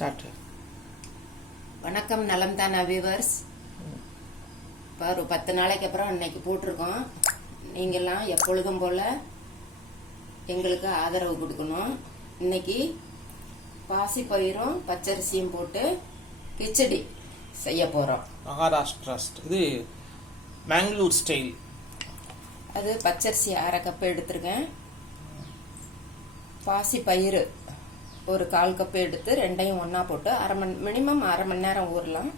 Start. வணக்கம் நலம் தான் வியூவர்ஸ் இப்போ ஒரு பத்து நாளைக்கு அப்புறம் இன்னைக்கு போட்டிருக்கோம். நீங்கள்லாம் எப்பொழுதும் போல் எங்களுக்கு ஆதரவு கொடுக்கணும். இன்னைக்கு பாசி பயிரும் பச்சரிசியும் போட்டு கிச்சடி செய்ய போகிறோம் மகாராஷ்டிரா இது மேங்களூர் ஸ்டைல் அது பச்சரிசி அரை கப்பு எடுத்திருக்கேன். பாசி பயிறு. ஒரு கால் கப்பு எடுத்து ரெண்டையும் ஒன்றா போட்டு அரை மணி மினிமம் அரை மணி நேரம் ஊறலாம்.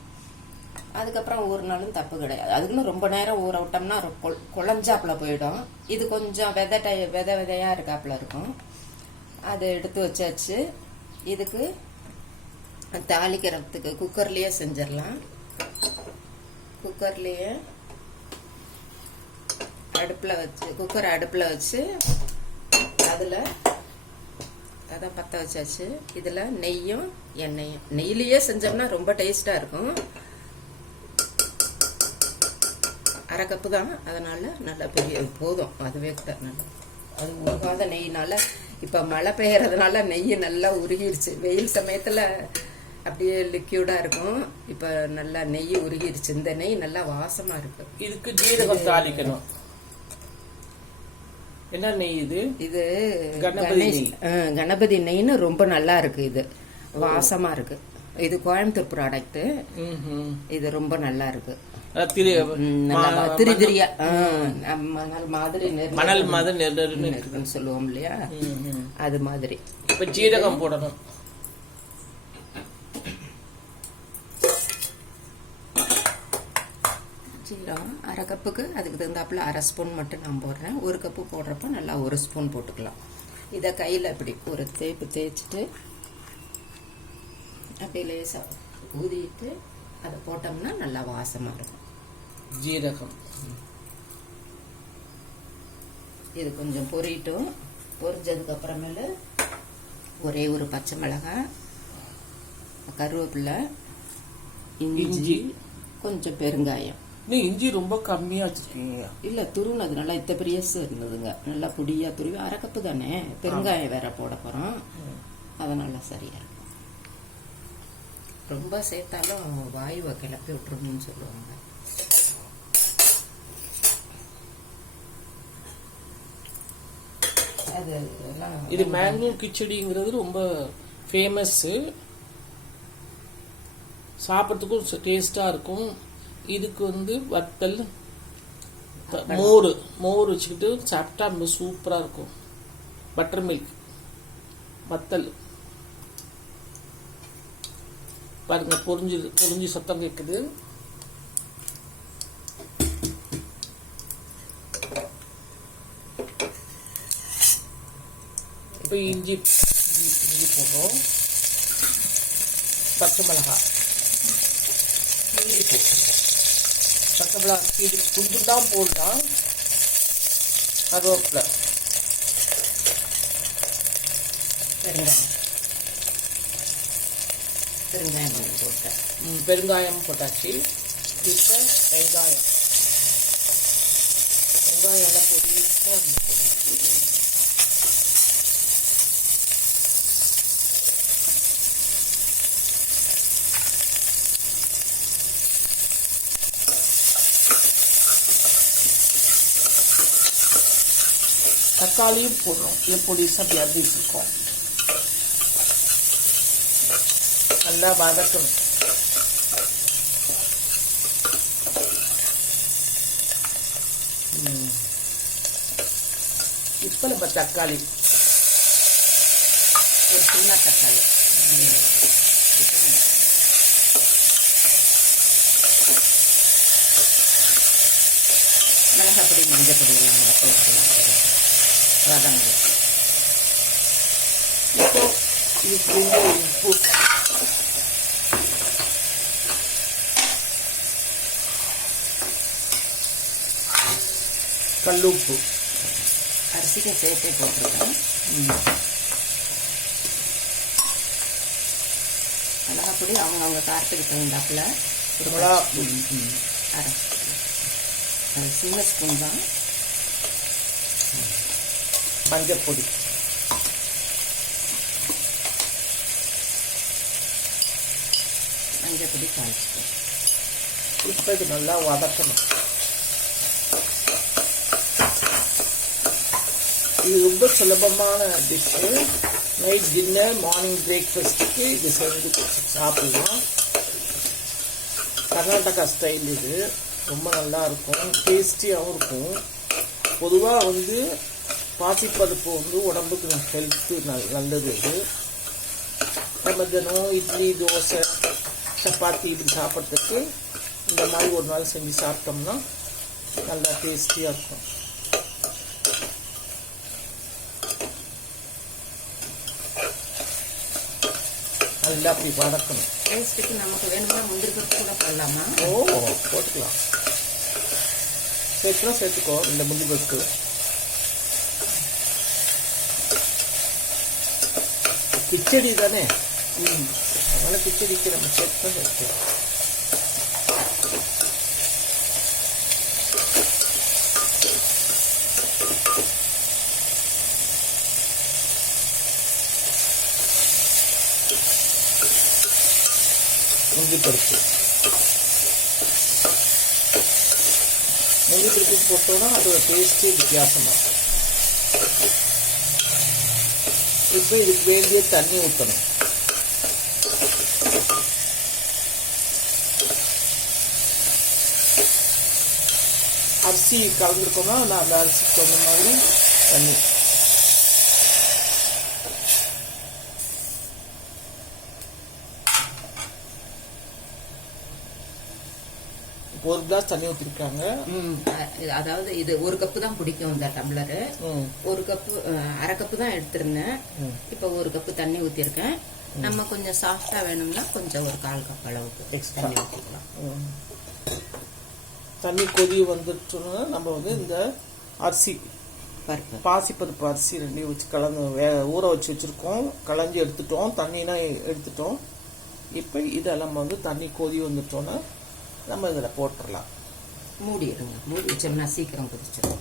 அதுக்கப்புறம் ஊறினாலும் தப்பு கிடையாது. அதுக்குன்னு ரொம்ப நேரம் ஊற விட்டோம்னா கொ- குழஞ்சாப்புல போயிடும். இது கொஞ்சம் விதை டை விதை விதையாக இருக்காப்புல இருக்கும். அதை எடுத்து வச்சாச்சு. இதுக்கு தாளிக்கிறதுக்கு குக்கர்லேயே செஞ்சிடலாம். குக்கர்லேயே அடுப்பில் வச்சு குக்கர் அடுப்பில் வச்சு அதில் அதான் பற்ற வச்சாச்சு. இதில் நெய்யும் எண்ணெயும். நெய்லேயே செஞ்சோம்னா ரொம்ப டேஸ்ட்டாக இருக்கும். அரை கப்பு தான். அதனால் நல்லா பெரிய போதும். அதுவே கூட நல்லா. அது உருகாத நெய்னால இப்போ மழை பெய்யறதுனால நெய் நல்லா உருகிருச்சு. வெயில் சமயத்தில் அப்படியே லிக்யூடாக இருக்கும். இப்போ நல்லா நெய் உருகிருச்சு. இந்த நெய் நல்லா வாசமாக இருக்கு. இதுக்கு ஜீரகம் தாளிக்கணும். என்ன நெய் இது? இது கணபதி கணேஷ் நெய். ஆ, கணபதி நெய்ன்னு ரொம்ப நல்லா இருக்கு இது. வாசமா இருக்கு. இது கோயம்புத்தூர் ப்ராடக்ட். இது ரொம்ப நல்லா இருக்கு. அதான் திரு ம், நல்லா வா- திரி திரியா ஆ, நம்ம மணல் மாதிரி மணல் மாதிரி சொல்லுவோம் இல்லையா? அது மாதிரி. இப்ப ஜீரகம் போடணும். ஜீரகம் அரை கப்புக்கு அதுக்கு தகுந்தாப்புல அரை ஸ்பூன் மட்டும் நான் போடுறேன். ஒரு கப்பு போடுறப்ப நல்லா ஒரு ஸ்பூன் போட்டுக்கலாம். இதை கையில் இப்படி ஒரு தேய்ப்பு தேய்ச்சிட்டு அப்படியே லேசாக ஊதிட்டு அதை போட்டோம்னா நல்லா வாசமாக இருக்கும். ஜீரகம். இது கொஞ்சம் பொரியட்டும் பொரிஞ்சதுக்கு அப்புறமேல ஒரே ஒரு பச்சை மிளகாய் கருவேப்பிலை இஞ்சி. கொஞ்சம் பெருங்காயம். நீ இஞ்சி ரொம்ப கம்மியா வச்சிருக்கீங்க. இல்லை துருவினது நல்லா இத்த பெரியசு இருந்ததுங்க. நல்லா பொடியா துருவி அரை கப்பு தானே. பெருங்காயம் வேற போட போகிறோம் அதனால சரியா இருக்கும் ரொம்ப சேர்த்தாலும் வாயுவை கிளப்பி விட்டுருணும்னு சொல்லுவாங்க. அது இது மேங்களூர் கிச்சடிங்கிறது ரொம்ப ஃபேமஸ் சாப்பிட்றதுக்கும் டேஸ்டா இருக்கும். இதுக்கு வந்து வத்தல் மோர் மோர் வச்சுக்கிட்டு சாப்பிட்டா ரொம்ப சூப்பரா இருக்கும். பட்டர் மில்க் வத்தல். பாருங்க பொரிஞ்சு பொரிஞ்சு சத்தம் கேட்குது இப்போ இஞ்சி இஞ்சி இஞ்சி போடுறோம். பச்சை மிளகாய். கீரி போட்டுருக்கோம் மிளகாய் கீரி குண்டு தான் போடலாம் கருவேப்பிலை பெருங்காயம். பெருங்காயம் கொஞ்சம் போட்டேன். பெருங்காயம் போட்டாச்சு. இப்போ வெங்காயம். வெங்காயம் நல்லா பொடியாக தக்காளியும் போடுறோம். இது பொடிசாக அப்படி அரிஞ்சிட்டு இருக்கோம் நல்லா வதக்கணும். இப்போ நம்ம தக்காளி. ஒரு சின்ன தக்காளி. மிளகாப்பொடி மஞ்சள் பொடி எல்லாம் கூட போட்டுக்கலாம் வதங்க இப்போ இதுக்கு வந்து உப்பு கல்லுப்பு. அரிசிக்கு சேர்த்தே போட்டிருக்கேன். மிளகாய் பொடி அவங்கவுங்க காரத்துக்கு தகுந்தாப்புல. ஒரு மிளகா அரை சின்ன ஸ்பூன் தான். மஞ்சள் பொடி. மஞ்சள் பொடி இப்போ இது நல்லா வதக்கணும். இது ரொம்ப சுலபமான டிஷ்ஷு நைட் டின்னர் மார்னிங் பிரேக்ஃபாஸ்ட்டுக்கு இது செஞ்சு சாப்பிடலாம். கர்நாடகா ஸ்டைல் இது. ரொம்ப நல்லா இருக்கும். டேஸ்டியாகவும் இருக்கும். பொதுவாக வந்து பாசிப்பருப்பு வந்து உடம்புக்கு ஹெல்த்து நல்லது இது. நம்ம தினம் இட்லி தோசை சப்பாத்தி இப்படி சாப்பிட்றதுக்கு இந்த மாதிரி ஒரு நாள் செஞ்சு சாப்பிட்டோம்னா நல்லா டேஸ்டியாக இருக்கும். நல்லா அப்படி வதக்கணும். டேஸ்ட்டுக்கு நமக்கு வேணும்னா முந்திரி பருப்பு கூட போடலாமா? ஓ போட்டுக்கலாம். சேர்த்துலாம் சேர்த்துக்கோ இந்த முந்தி பருப்பு. கிச்சடி தானே ம் அதனால கிச்சடிக்கு நம்ம சேர்த்து சேர்த்துக்கலாம் முந்தி பருப்பு முந்தி பருப்பு போட்டோம்னா அதோட டேஸ்ட்டே வித்தியாசமாக இருக்கும் இப்போ இதுக்கு வேண்டிய தண்ணி ஊற்றணும் அரிசி கலந்துருக்கோம்னா நான் அந்த அரிசிக்கு தகுந்த மாதிரி தண்ணி. ஒரு கிளாஸ் தண்ணி ஊற்றிருக்காங்க இது- அதாவது இது ஒரு கப்பு தான் பிடிக்கும் இந்த டம்ளரு ஒரு கப்பு அரை கப்பு தான் எடுத்திருந்தேன். இப்போ ஒரு கப்பு தண்ணி ஊற்றிருக்கேன் நம்ம கொஞ்சம் சாஃப்டா வேணும்னா கொஞ்சம் ஒரு கால் கப் அளவுக்கு. தண்ணி ஊற்றிக்கலாம். தண்ணி கொதி வந்துட்டுன்னா நம்ம வந்து இந்த அரிசி பருப்பு. பாசிப்பருப்பு அரிசி ரெண்டையும் வச்சு கலந்து வே ஊற வச்சு வச்சுருக்கோம். களைஞ்சி எடுத்துட்டோம். தண்ணினா எடுத்துட்டோம். இப்போ இதெல்லாம் வந்து தண்ணி கொதி வந்துட்டோன்னா நம்ம இதில் போட்டுடலாம் மூடிடுங்க மூடி வச்சோம்னா சீக்கிரம் கொதிச்சிடும்.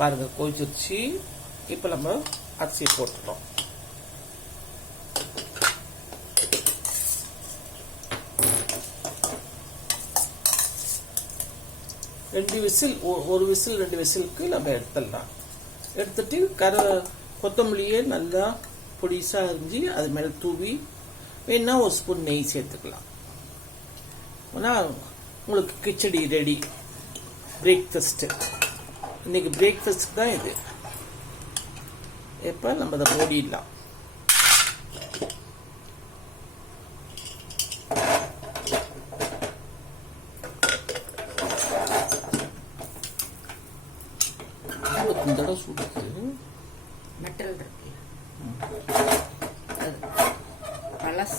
பாருங்க கொதிச்சிருச்சு. இப்போ நம்ம அரிசியை போட்டுட்டோம் ரெண்டு விசில் ஒரு விசில் ரெண்டு விசிலுக்கு நம்ம எடுத்துடலாம். எடுத்துட்டு கர கொத்தமல்லியே நல்லா பொடிசாக அரிஞ்சு அது மேலே தூவி வேணா ஒரு ஸ்பூன் நெய் சேர்த்துக்கலாம். ஆனால் உங்களுக்கு கிச்சடி ரெடி பிரேக்ஃபாஸ்ட்டு இன்னைக்கு பிரேக்ஃபாஸ்ட் தான் இது. இப்போ நம்ம அதை ஓடிடலாம் இந்த தடவை சுடுது மெட்டல் இருக்கு. அது பழச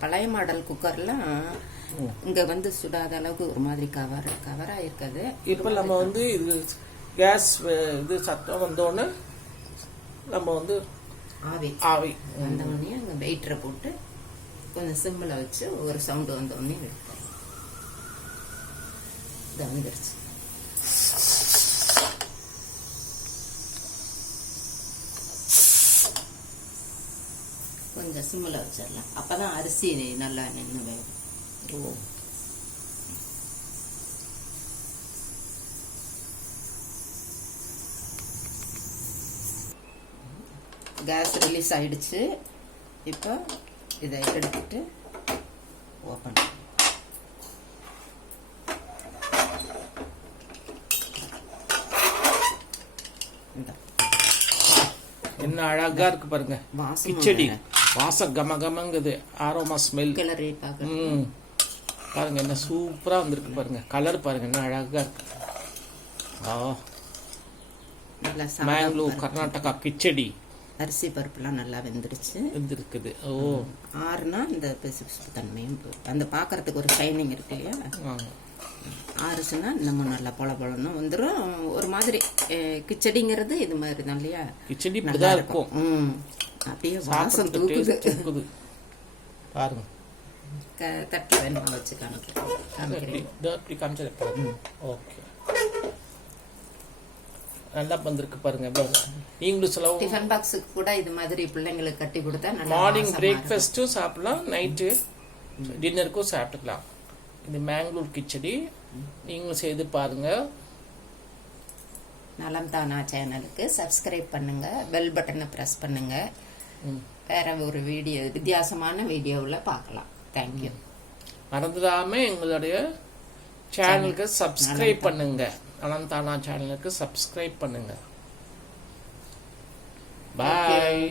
பழைய மாடல் குக்கர்லாம் இங்க வந்து சுடாத அளவுக்கு ஒரு மாதிரி கவர் கவரா இருக்காது. இப்போ நம்ம வந்து இது கேஸ் இது சத்தம் வந்தோடனே நம்ம வந்து ஆவி. ஆவி. வந்த உடனே அங்க வெயிட்டரை போட்டு கொஞ்சம் சிம்மில் வச்சு ஒரு சவுண்டு வந்த உடனே எடுத்தேன் இது வந்துருச்சு. கொஞ்சம் சிம்மில் வச்சிடலாம். அப்பதான் அரிசி நல்லா நின்று வேகும் ஓ. கேஸ் ரிலீஸ் ஆயிடுச்சு. இப்போ இதை எடுத்துட்டு ஓப்பன் இந்த. என்ன அழகா இருக்கு பாருங்க. கிச்சடி. வாசம் கம கமங்குது ஆரோமா ஸ்மெல் கிளறி ம். பாருங்க என்ன சூப்பரா வந்திருக்கு பாருங்க. கலர் பாருங்க என்ன அழகா இருக்கு. ஆ. மேங்களூர். கர்நாடகா கிச்சடி. அரிசி பருப்புலாம் நல்லா வெந்துருச்சு. இருந்திருக்குது ஓ. ஆறுனா இந்த பிசு பிசுப்பு தன்மையும் அந்த பார்க்கறதுக்கு ஒரு ஷைனிங் இருக்கு இல்லையா. ஆறுச்சுன்னா இன்னமும் நல்லா பொல பொலன்னு வந்துடும் ஒரு மாதிரி கிச்சடிங்கிறது இது மாதிரி தான் இல்லையா? கிச்சடி நல்லா இருக்கும். ம். அப்படியே வாசம் தூக்குது. பாருங்க. தட்டில் வேணுமா வச்சு காமிக்கிறேன். காமிக்கிறேன். இதோ இப்படி காமிச்சது பாருங்க. ஓகே. நல்லா வந்திருக்கு பாருங்க. நீங்களும் செலவு டிஃபன் பாக்ஸுக்கு கூட இது மாதிரி பிள்ளைங்களுக்கு கட்டி கொடுத்தா நல்லா மார்னிங் பிரேக்ஃபாஸ்ட்டும் சாப்பிடலாம் நைட்டு டின்னருக்கும் சாப்பிட்டுக்கலாம். இது மேங்களூர் கிச்சடி நீங்களும் செய்து பாருங்க. நலம் தானா சேனலுக்கு சப்ஸ்கிரைப் பண்ணுங்க பெல் பட்டனை பிரஸ் பண்ணுங்க. வேற ஒரு வீடியோ வித்தியாசமான வீடியோவில் பார்க்கலாம். தேங்க்யூ மறந்துடாம எங்களுடைய சேனலுக்கு சப்ஸ்கிரைப் பண்ணுங்க. அனந்தானா சேனலுக்கு சப்ஸ்கிரைப் பண்ணுங்க. பாய்